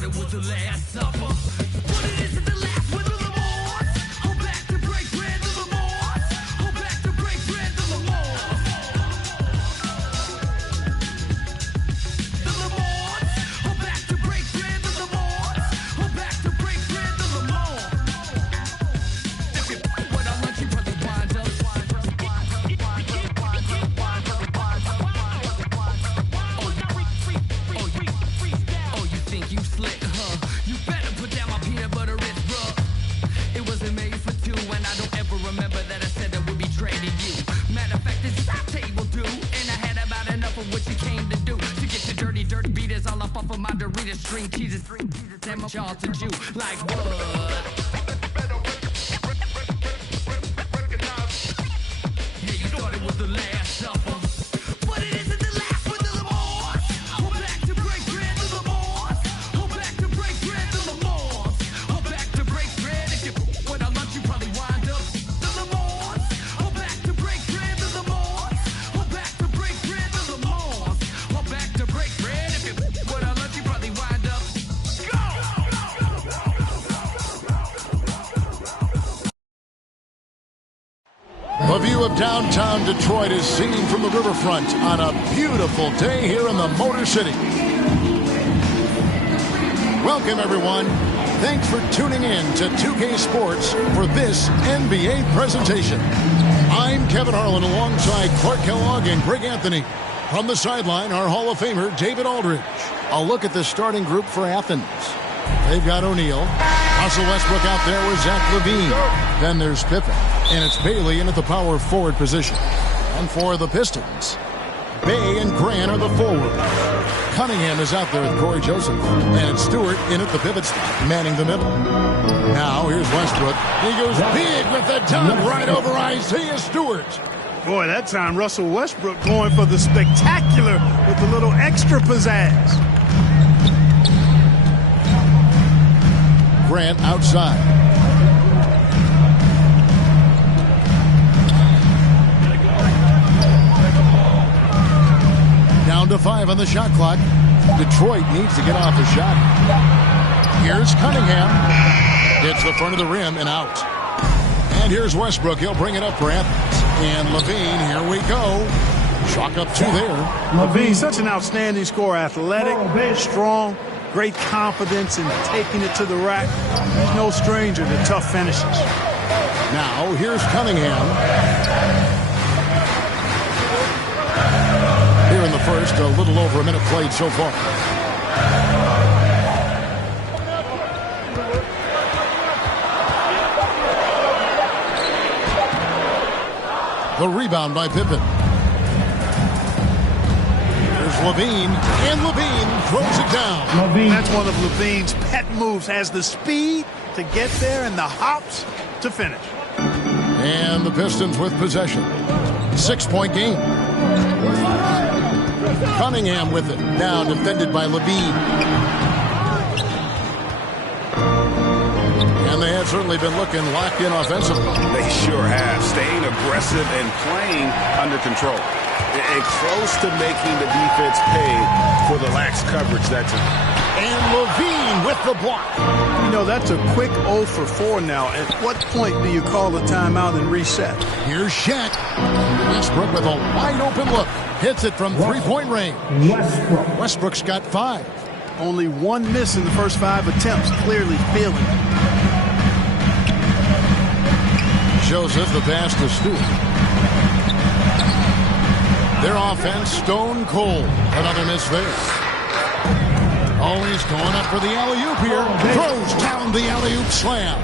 thought it was the Last Supper, but it isn't the last with the remorse. Hold back to break bread, the remorse. Hold back to break bread, the remorse. The remorse. Hold back to break bread, the remorse. Hold back to break bread, the remorse. If you what I want, you probably wind up. Oh, you think you slick, huh? You better put down my peanut butter wrist, bruh. It wasn't made for two, and I don't ever remember that I said I would be trading you. Matter of fact, this is our table, dude. And I had about enough of what you came to do. To get your dirty dirt beaters all up off of my Doritos, string cheeses, and my Charleston Jew. Like what? Yeah, you thought it was the Last Supper, but it isn't the last with the remorse. Hold back to break bread, the remorse. Hold back to break bread, the remorse. Hold back to break bread. If you what I lunch, you probably wind up. The remorse. Hold back to break bread, the remorse. Hold back to break bread, the remorse. Hold back to break bread. If you what I lunch, you probably wind up. Go! The view of downtown Detroit is seen from the riverfront on a beautiful day here in the Motor City. Welcome, everyone. Thanks for tuning in to 2K Sports for this NBA presentation. I'm Kevin Harlan alongside Clark Kellogg and Greg Anthony. From the sideline, our Hall of Famer, David Aldridge. A look at the starting group for Athens. They've got O'Neal, Russell Westbrook out there with Zach LaVine. Then there's Pippen, and it's Bailey in at the power forward position. And for the Pistons, Bay and Grant are the forward. Cunningham is out there with Corey Joseph, and it's Stewart in at the pivot spot, manning the middle. Now here's Westbrook. He goes big with the dunk right over Isaiah Stewart. Boy, that time Russell Westbrook going for the spectacular with a little extra pizzazz. Grant outside. Down to 5 on the shot clock. Detroit needs to get off a shot. Here's Cunningham. Hits the front of the rim and out. And here's Westbrook. He'll bring it up for Athens. And LaVine, here we go. Chalk up 2 there. LaVine, such an outstanding scorer. Athletic, strong, great confidence in taking it to the rack. He's no stranger to tough finishes. Now, here's Cunningham. Here in the first, a little over a minute played so far. The rebound by Pippen. Here's LaVine, and LaVine throws it down. That's one of LaVine's pet moves. Has the speed to get there and the hops to finish. And the Pistons with possession. 6-point game. Cunningham with it. Now defended by LaVine. And they have certainly been looking locked in offensively. They sure have. Staying aggressive and playing under control. And close to making the defense pay for the lax coverage that's in. And LaVine with the block. You know, that's a quick 0 for 4 now. At what point do you call a timeout and reset? Here's Shaq. Westbrook with a wide open look. Hits it from 3-point range. Westbrook's got 5. Only 1 miss in the first 5 attempts. Clearly feeling it. Joseph, the pass to Stewart. Their offense, stone cold. Another miss there. Always going up for the alley-oop here. Throws down the alley-oop slam.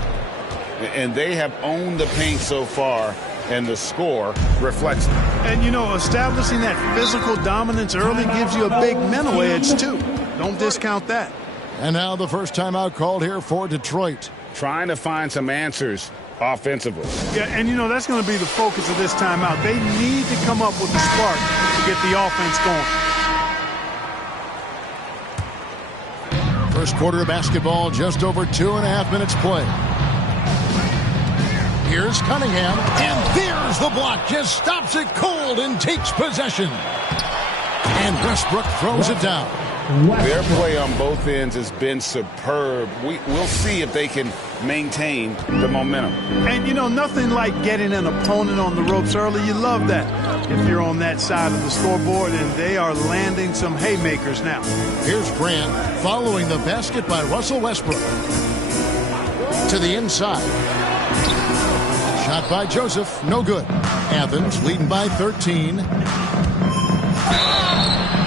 And they have owned the paint so far, and the score reflects it. And, you know, establishing that physical dominance early gives you a big mental edge, too. Don't discount that. And now the first timeout called here for Detroit. Trying to find some answers offensively. Yeah, and, you know, that's going to be the focus of this timeout. They need to come up with a spark to get the offense going. First quarter of basketball, just over 2.5 minutes play. Here's Cunningham, and there's the block. Just stops it cold and takes possession. And Westbrook throws it down. Their play on both ends has been superb. We'll see if they can maintain the momentum. And, you know, nothing like getting an opponent on the ropes early. You love that if you're on that side of the scoreboard, and they are landing some haymakers now. Here's Grant following the basket by Russell Westbrook. To the inside. Shot by Joseph. No good. Athens leading by 13.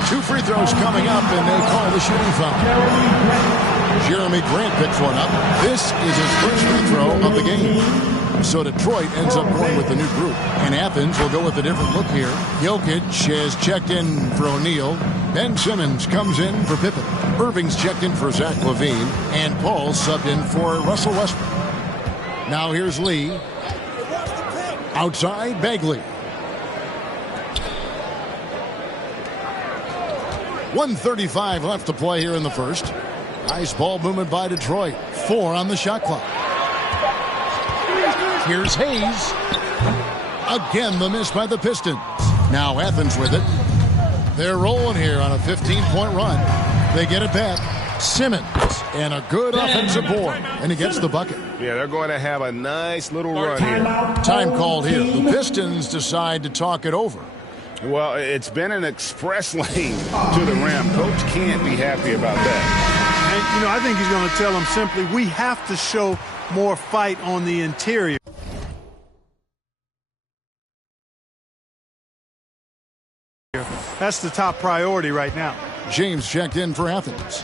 2 free throws coming up, and they call the shooting foul. Jeremy Grant picks one up. This is his first free throw of the game. So Detroit ends up going with the new group. And Athens will go with a different look here. Jokic has checked in for O'Neal. Ben Simmons comes in for Pippen. Irving's checked in for Zach LaVine. And Paul subbed in for Russell Westbrook. Now here's Lee. Outside, Bagley. 1:35 left to play here in the first. Nice ball movement by Detroit. 4 on the shot clock. Here's Hayes. Again, the miss by the Pistons. Now Athens with it. They're rolling here on a 15-point run. They get it back. Simmons, and a good offensive board, and he gets the bucket. Yeah, they're going to have a nice little run here. Time called here. The Pistons decide to talk it over. Well, it's been an express lane to the rim. Coach can't be happy about that. And, you know, I think he's going to tell them simply, we have to show more fight on the interior. That's the top priority right now. James checked in for Athens.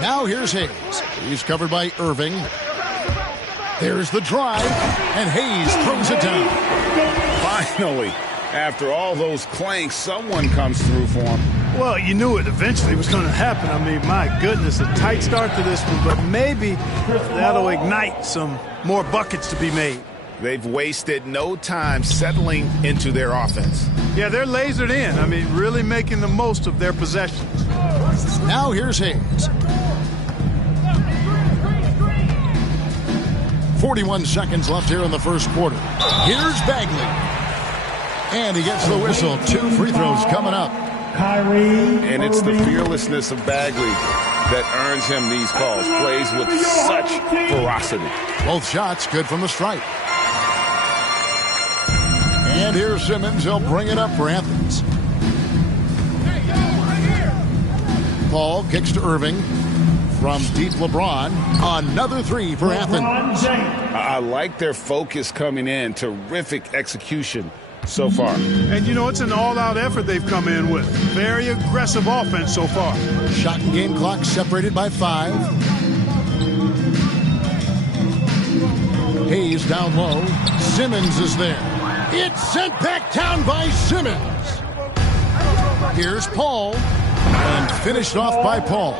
Now here's Hayes. He's covered by Irving. There's the drive, and Hayes throws it down. Finally, after all those clanks, someone comes through for him. Well, you knew it eventually was going to happen. I mean, my goodness, a tight start to this one, but maybe that'll ignite some more buckets to be made. They've wasted no time settling into their offense. Yeah, they're lasered in. I mean, really making the most of their possessions. Now here's Hayes. 41 seconds left here in the first quarter. Here's Bagley. And he gets the whistle. 2 free throws coming up. And it's the fearlessness of Bagley that earns him these calls. Plays with such ferocity. Both shots good from the stripe. And here's Simmons. He'll bring it up for Athens. Paul kicks to Irving. From deep, LeBron. Another 3 for Athens. I like their focus coming in. Terrific execution so far. And, you know, it's an all-out effort they've come in with. Very aggressive offense so far. Shot and game clock separated by 5. Hayes down low. Simmons is there. It's sent back down by Simmons. Here's Paul. And finished off by Paul.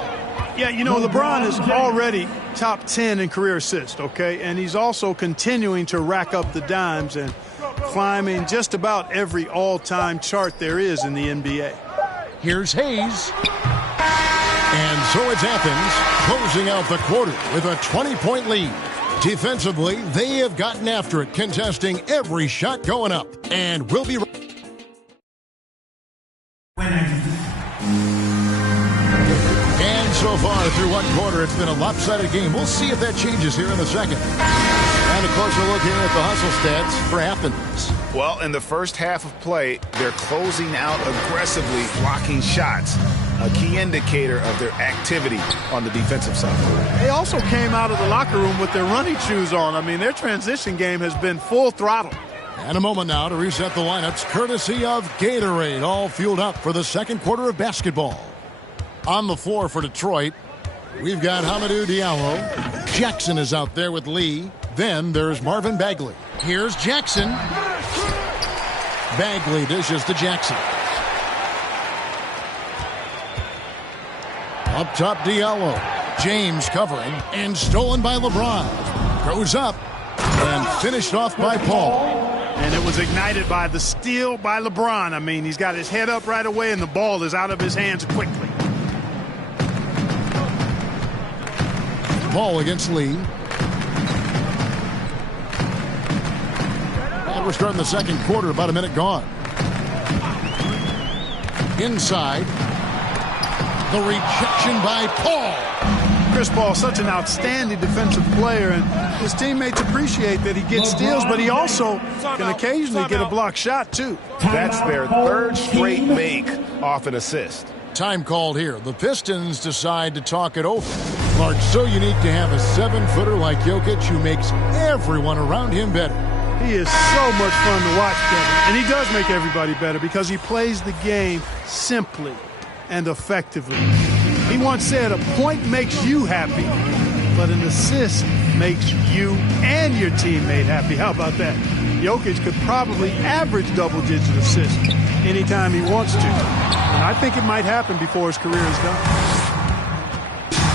Yeah, you know, LeBron is already top 10 in career assists, okay? And he's also continuing to rack up the dimes and climbing just about every all-time chart there is in the NBA. Here's Hayes. And so it's Athens closing out the quarter with a 20-point lead. Defensively, they have gotten after it, contesting every shot going up. And we'll be... So far through one quarter, it's been a lopsided game. We'll see if that changes here in the second. And a closer look here at the hustle stats for Athens. Well, in the first half of play, they're closing out aggressively, blocking shots. A key indicator of their activity on the defensive side. They also came out of the locker room with their running shoes on. I mean, their transition game has been full throttle. And a moment now to reset the lineups, courtesy of Gatorade, all fueled up for the second quarter of basketball. On the floor for Detroit, we've got Hamidou Diallo. Jackson is out there with Lee. Then there's Marvin Bagley. Here's Jackson. Bagley dishes to Jackson. Up top, Diallo. James covering and stolen by LeBron. Goes up and finished off by Paul. And it was ignited by the steal by LeBron. I mean, he's got his head up right away and the ball is out of his hands quickly. Ball against Lee. We're starting the second quarter, about a minute gone. Inside. The rejection by Paul. Chris Paul, such an outstanding defensive player, and his teammates appreciate that he gets steals, but he also can occasionally get a block shot, too. That's their third straight make off an assist. Time called here. The Pistons decide to talk it over. Clark, so unique to have a 7-footer like Jokic who makes everyone around him better. He is so much fun to watch, Kevin, and he does make everybody better because he plays the game simply and effectively. He once said, a point makes you happy, but an assist makes you and your teammate happy. How about that? Jokic could probably average double-digit assists anytime he wants to. And I think it might happen before his career is done.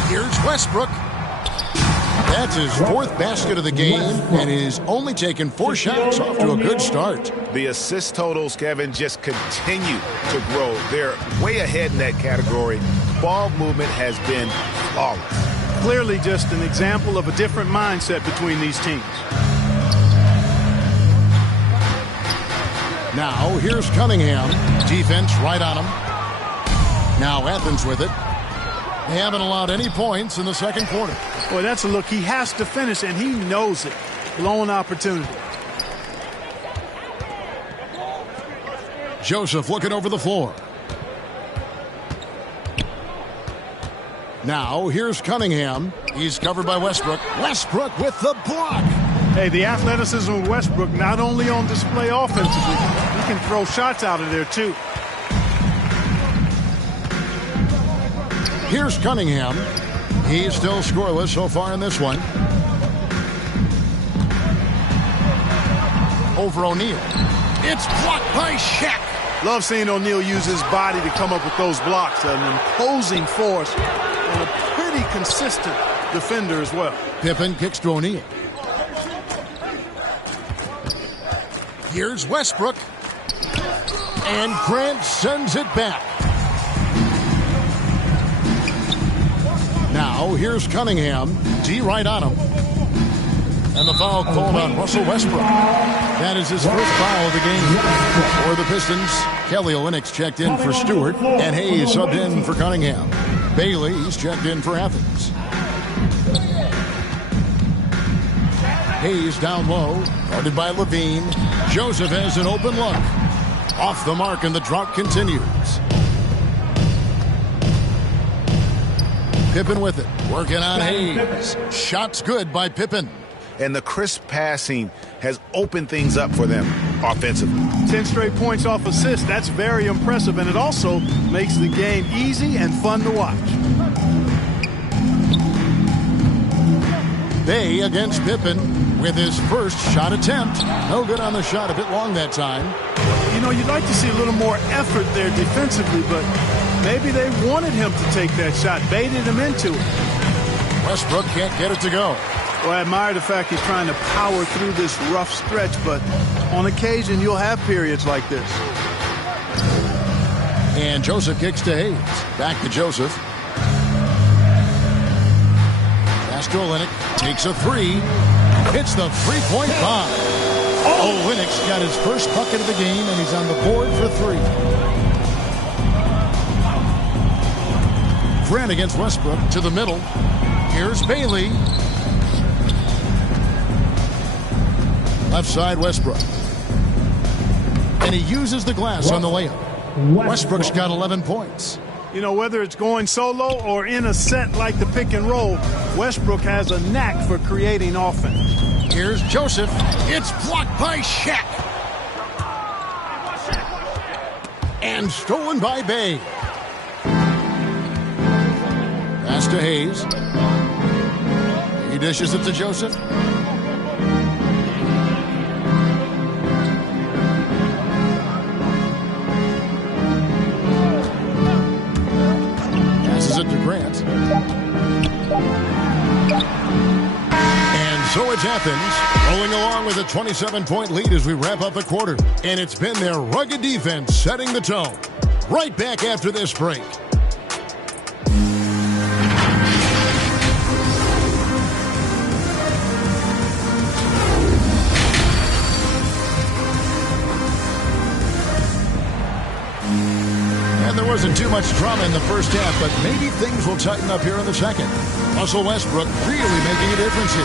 Here's Westbrook. That's his 4th basket of the game, and he's only taken 4 shots. Off to a good start. The assist totals, Kevin, just continue to grow. They're way ahead in that category. Ball movement has been flawless. Clearly just an example of a different mindset between these teams. Now, here's Cunningham. Defense right on him. Now Athens with it. They haven't allowed any points in the second quarter. Boy, that's a look he has to finish, and he knows it. Blown opportunity. Joseph looking over the floor. Now, here's Cunningham. He's covered by Westbrook. Westbrook with the block. Hey, the athleticism of Westbrook not only on display offensively, he can throw shots out of there, too. Here's Cunningham. He's still scoreless so far in this one. Over O'Neal. It's blocked by Shaq. Love seeing O'Neal use his body to come up with those blocks. An imposing force and a pretty consistent defender as well. Pippen kicks to O'Neal. Here's Westbrook. And Grant sends it back. Now, here's Cunningham. D right on him. And the foul called on Russell Westbrook. That is his first foul of the game. For the Pistons, Kelly Olynyk checked in for Stewart. And Hayes subbed in for Cunningham. Bailey's checked in for Athens. Hayes down low. Guarded by Levine. Joseph has an open look. Off the mark, and the drought continues. Pippen with it. Working on Hayes. Shots good by Pippen. And the crisp passing has opened things up for them offensively. 10 straight points off assists. That's very impressive, and it also makes the game easy and fun to watch. Bay against Pippen with his first shot attempt. No good on the shot. A bit long that time. You know, you'd like to see a little more effort there defensively, but maybe they wanted him to take that shot, baited him into it. Westbrook can't get it to go. Well, I admire the fact he's trying to power through this rough stretch, but on occasion you'll have periods like this. And Joseph kicks to Hayes. Back to Joseph. Pass to Olynyk. Takes a 3. Hits the 3-point bomb. Olynyk's got his first bucket of the game, and he's on the board for 3. Grant against Westbrook to the middle. Here's Bailey. Left side, Westbrook. And he uses the glass on the layup. Westbrook's got 11 points. You know, whether it's going solo or in a set like the pick and roll, Westbrook has a knack for creating offense. Here's Joseph. It's blocked by Shaq. And stolen by Bay. Pass to Hayes. He dishes it to Joseph. Passes it to Grant. And so it's Athens rolling along with a 27-point lead as we wrap up the quarter. And it's been their rugged defense setting the tone. Right back after this break. there wasn't too much drama in the first half, but maybe things will tighten up here in the second. Russell Westbrook really making a difference here.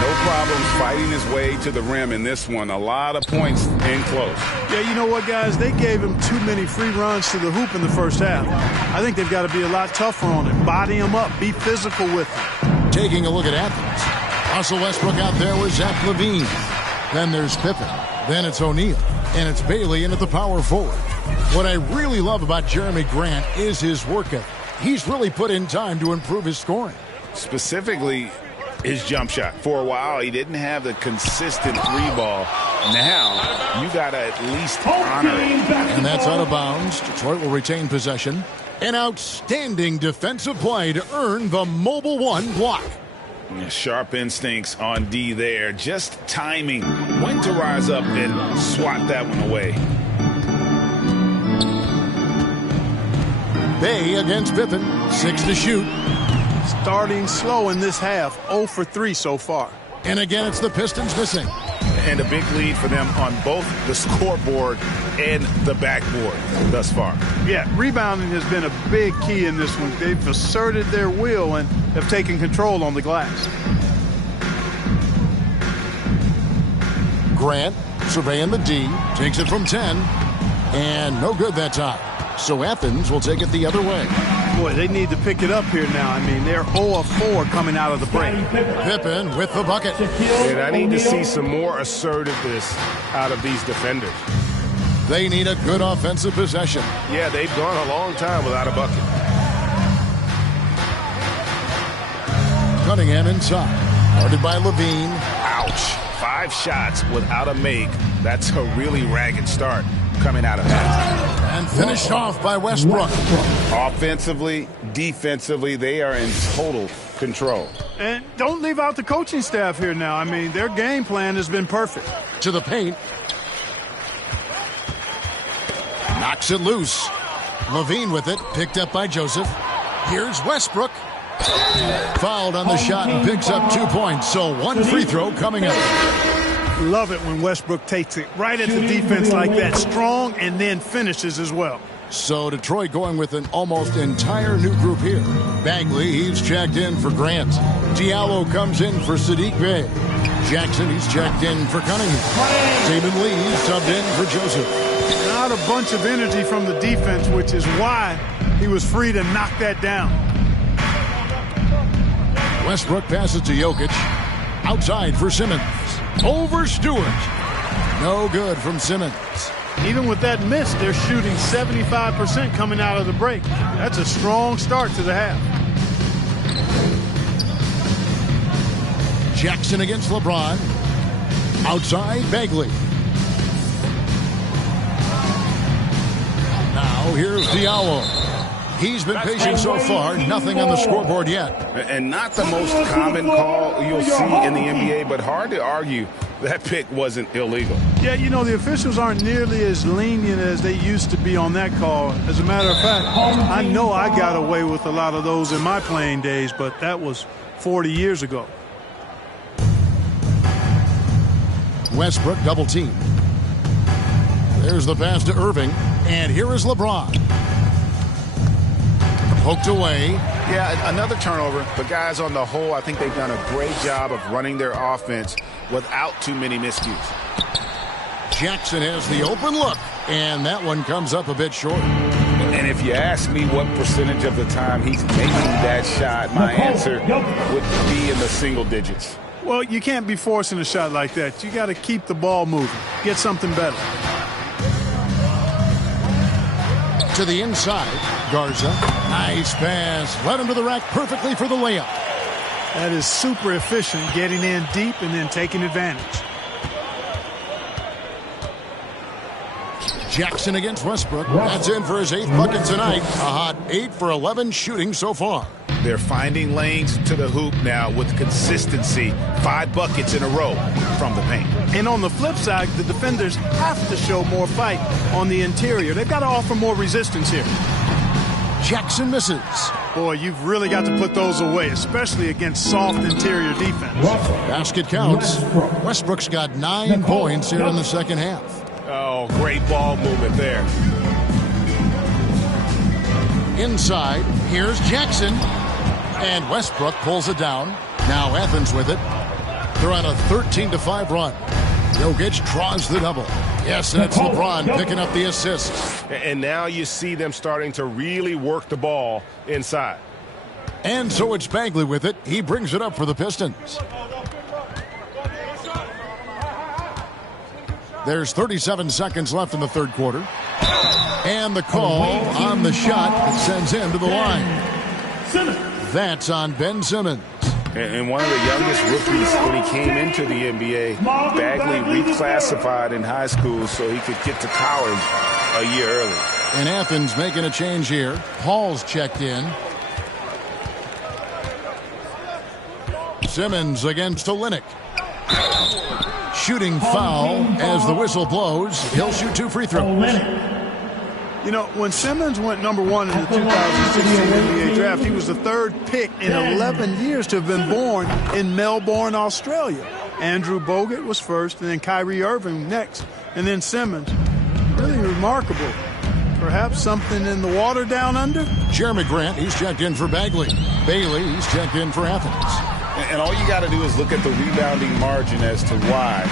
No problems fighting his way to the rim in this one. A lot of points in close. Yeah, you know what, guys? They gave him too many free runs to the hoop in the first half. I think they've got to be a lot tougher on him. Body him up. Be physical with him. Taking a look at Athens. Russell Westbrook out there with Zach LaVine. Then there's Pippen. Then it's O'Neal. And it's Bailey in at the power forward. What I really love about Jeremy Grant is his work ethic. He's really put in time to improve his scoring. Specifically, his jump shot. For a while, he didn't have the consistent three ball. Now, you got to at least honor it. And that's out of bounds. Detroit will retain possession. An outstanding defensive play to earn the Mobile One block. Sharp instincts on D there. Just timing when to rise up and swat that one away. Bay against Pippen. 6 to shoot. Starting slow in this half. 0 for 3 so far. And again, it's the Pistons missing. And a big lead for them on both the scoreboard and the backboard thus far. Yeah, rebounding has been a big key in this one. They've asserted their will and have taken control on the glass. Grant surveying the D. Takes it from 10. And no good that time. So Athens will take it the other way. Boy, they need to pick it up here now. I mean, they're 0 of 4 coming out of the break. Pippen with the bucket. And I need to see some more assertiveness out of these defenders. They need a good offensive possession. Yeah, they've gone a long time without a bucket. Cunningham inside. Guarded by Levine. Ouch. 5 shots without a make. That's a really ragged start coming out of that. And finished off by Westbrook. Offensively, defensively, they are in total control. And don't leave out the coaching staff here now. I mean, their game plan has been perfect. To the paint. Knocks it loose. Levine with it. Picked up by Joseph. Here's Westbrook. Fouled on the shot and picks up 2 points. So 1 free throw coming up. Love it when Westbrook takes it right at the defense like that. Strong and then finishes as well. So Detroit going with an almost entire new group here. Bagley, he's checked in for Grant. Diallo comes in for Sadiq Bey. Jackson, he's checked in for Cunningham. Damon Lee subbed in for Joseph. Not a bunch of energy from the defense, which is why he was free to knock that down. Westbrook passes to Jokic. Outside for Simmons. Over Stewart. No good from Simmons. Even with that miss, they're shooting 75% coming out of the break. That's a strong start to the half. Jackson against LeBron. Outside, Bagley. Now here's Diallo. He's been patient so far. Nothing on the scoreboard yet. And not the most common call you'll see in the NBA, but hard to argue that pick wasn't illegal. Yeah, you know, the officials aren't nearly as lenient as they used to be on that call. As a matter of fact, I know I got away with a lot of those in my playing days, but that was 40 years ago. Westbrook double team. There's the pass to Irving. And here is LeBron. Poked away. Yeah, another turnover. But guys, on the whole, I think they've done a great job of running their offense without too many miscues. Jackson has the open look, and that one comes up a bit short. And if you ask me what percentage of the time he's making that shot, my answer would be in the single digits. Well, you can't be forcing a shot like that. You got to keep the ball moving. Get something better. To the inside, Garza. Nice pass. Led him to the rack perfectly for the layup. That is super efficient, getting in deep and then taking advantage. Jackson against Westbrook. That's in for his 8th bucket tonight. A hot 8 for 11 shooting so far. They're finding lanes to the hoop now with consistency. 5 buckets in a row from the paint. And on the flip side, the defenders have to show more fight on the interior. They've got to offer more resistance here. Jackson misses. Boy, you've really got to put those away, especially against soft interior defense. Basket counts. Westbrook's got 9 points here in the second half. Oh, great ball movement there. Inside, here's Jackson. And Westbrook pulls it down. Now Athens with it. They're on a 13-5 run. Jokic draws the double. Yes, and it's LeBron picking up the assist. And now you see them starting to really work the ball inside. And so it's Bagley with it. He brings it up for the Pistons. There's 37 seconds left in the third quarter. And the call on the shot that sends him to the line. That's on Ben Simmons. And one of the youngest rookies when he came into the NBA, Bagley reclassified in high school so he could get to college a year early. And Athens making a change here. Paul's checked in. Simmons against Olynyk. Shooting foul as the whistle blows. He'll shoot 2 free throws. You know, when Simmons went number 1 in the 2016 NBA draft, he was the 3rd pick in 11 years to have been born in Melbourne, Australia. Andrew Bogut was first, and then Kyrie Irving next, and then Simmons. Really remarkable. Perhaps something in the water down under? Jeremy Grant, he's checked in for Bagley. Bailey, he's checked in for Athens. And all you got to do is look at the rebounding margin as to why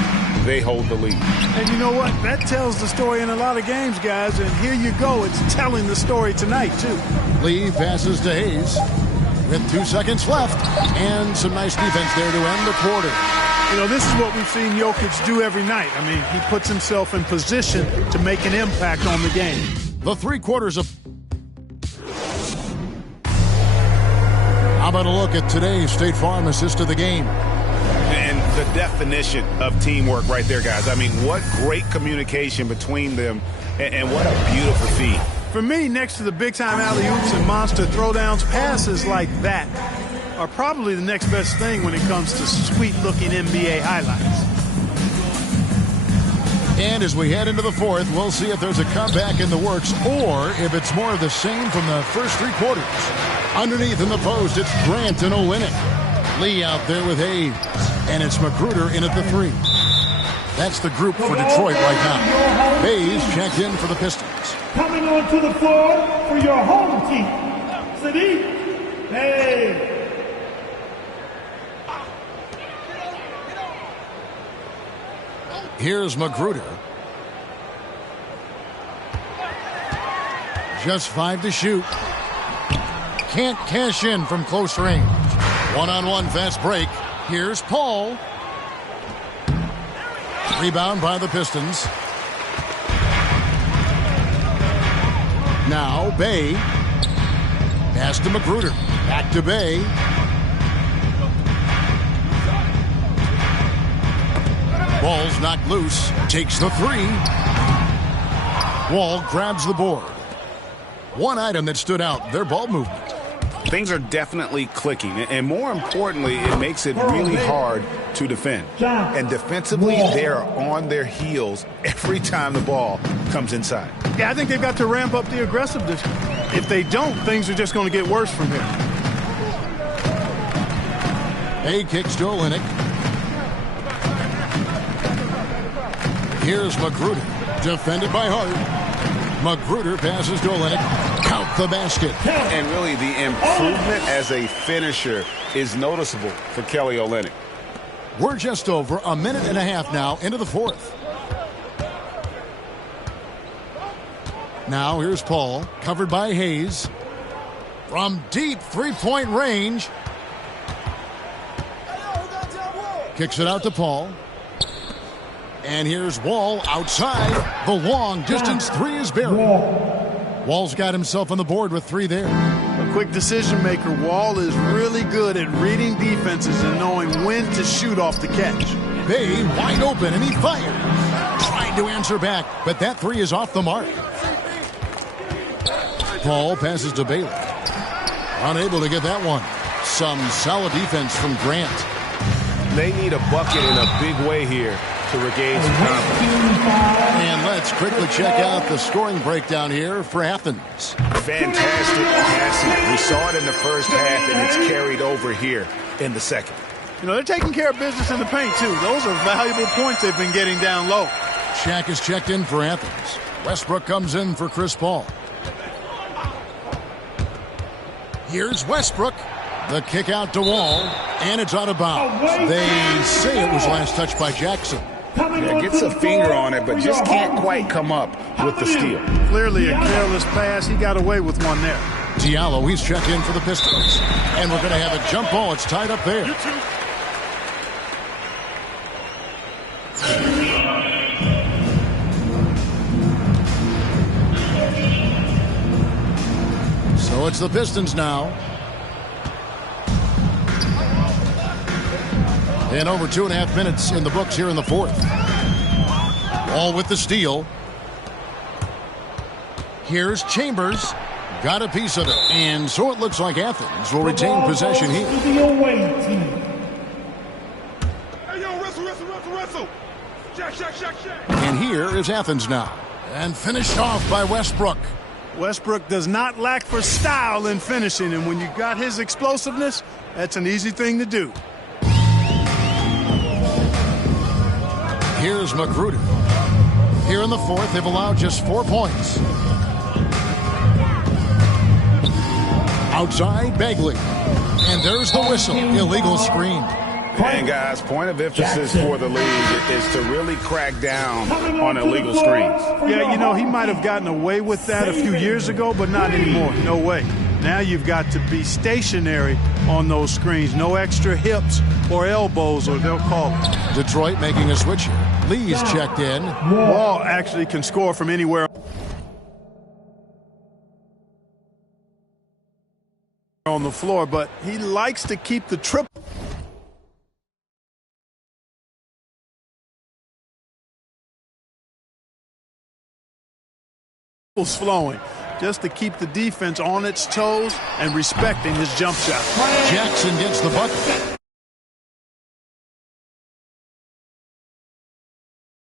they hold the lead. And you know what? That tells the story in a lot of games, guys. And here you go. It's telling the story tonight, too. Lee passes to Hayes with 2 seconds left. And some nice defense there to end the quarter. You know, this is what we've seen Jokic do every night. I mean, he puts himself in position to make an impact on the game. The 3 quarters of... How about a look at today's State Farm assist of the game? And the definition of teamwork right there, guys. I mean, what great communication between them, and what a beautiful feed. For me, next to the big-time alley-oops and monster throwdowns, passes like that are probably the next best thing when it comes to sweet-looking NBA highlights. And as we head into the fourth, we'll see if there's a comeback in the works or if it's more of the same from the first 3 quarters. Underneath in the post, it's Grant and Olynyk. Lee out there with Hayes. And it's Magruder in at the 3. That's the group for Detroit right now. Hayes checked in for the Pistons. Coming onto the floor for your home team, Sadiq Hayes. Here's Magruder. Just 5 to shoot. Can't cash in from close range. One-on-one fast break. Here's Paul. Rebound by the Pistons. Now Bay. Pass to Magruder. Back to Bay. Ball's knocked loose. Takes the 3. Wall grabs the board. One item that stood out, their ball movement. Things are definitely clicking, and more importantly, it makes it really hard to defend. And defensively, they're on their heels every time the ball comes inside. Yeah, I think they've got to ramp up the aggressiveness. If they don't, things are just going to get worse from here. A kicks to Olynyk. Here's Magruder, defended by Hart. Magruder passes to Olynyk. Count the basket. And really, the improvement as a finisher is noticeable for Kelly Olynyk. We're just over a minute and a half now into the fourth. Now here's Paul, covered by Hayes. From deep three-point range. Kicks it out to Paul. And here's Wall outside. The long distance 3 is buried. Wall's got himself on the board with 3 there. A quick decision maker. Wall is really good at reading defenses and knowing when to shoot off the catch. Bay wide open and he fires. Trying to answer back, but that 3 is off the mark. Paul passes to Bailey. Unable to get that one. Some solid defense from Grant. They need a bucket in a big way here to regain some confidence. And let's quickly check out the scoring breakdown here for Athens. Fantastic passing. We saw it in the first half, and it's carried over here in the second. You know, they're taking care of business in the paint, too. Those are valuable points they've been getting down low. Shaq is checked in for Athens. Westbrook comes in for Chris Paul. Here's Westbrook. The kick out to Wall, and it's out of bounds. They say it was last touched by Jackson. Yeah, gets a finger on it, but just can't quite come up with the steal. Clearly a careless pass. He got away with one there. Diallo, he's checked in for the Pistons. And we're going to have a jump ball. It's tied up there. So it's the Pistons now. And over 2.5 minutes in the books here in the fourth. All with the steal. Here's Chambers. Got a piece of it. And so it looks like Athens will retain possession here. The away team. Hey, yo, wrestle. Shaq. And here is Athens now. And finished off by Westbrook. Westbrook does not lack for style in finishing, and when you got his explosiveness, that's an easy thing to do. Here's Magruder. Here in the fourth, they've allowed just 4 points. Outside, Bagley. And there's the whistle. Illegal screen. And guys, point of emphasis for the league is to really crack down on illegal screens. Yeah, you know, he might have gotten away with that a few years ago, but not anymore. No way. Now you've got to be stationary on those screens. No extra hips or elbows, or they'll call it. Detroit making a switch here. Lee's checked in. Wall actually can score from anywhere on the floor, but he likes to keep the triple flowing, just to keep the defense on its toes and respecting his jump shot. Jackson gets the bucket.